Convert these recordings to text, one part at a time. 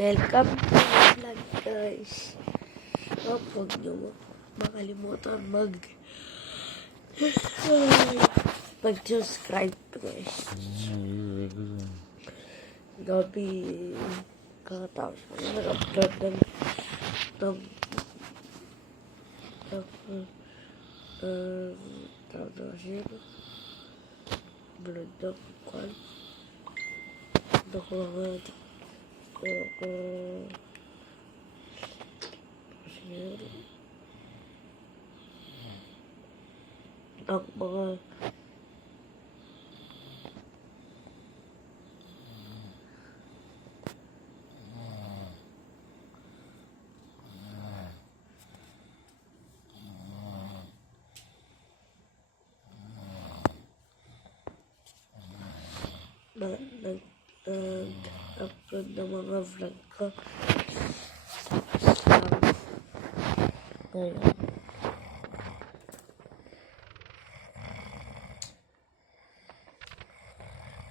Welcome to my vlog, guys. Huwag nyo makalimutan mag-subscribe, guys. Gabi kakatapos ko nag-upload ng upload ng kwan. Ang mga nag-upload ng mga vlog ko. Ngayon.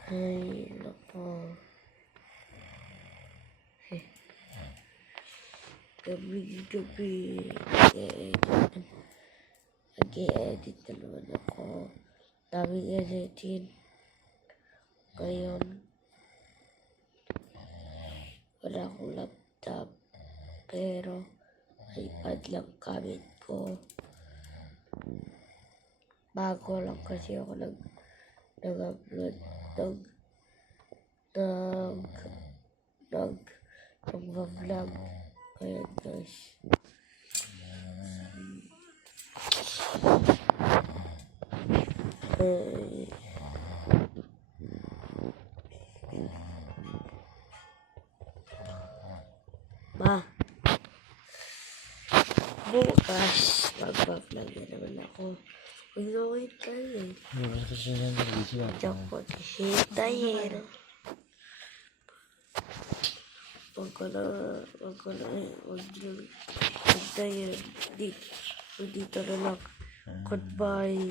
Ay, nako. Gabi-gabi. Nag-i-edit na naman ako. Daming editin. Ngayon, wala akong laptop. Pero, iPad lang gamit ko. Bago lang kasi ako nag-upload nag-vlog. Kaya guys. Bukas, mag-vlog na naman ako. Mag-wait tayo. Diyan ko si tayo. Huwag tayo dito na lang. Goodbye.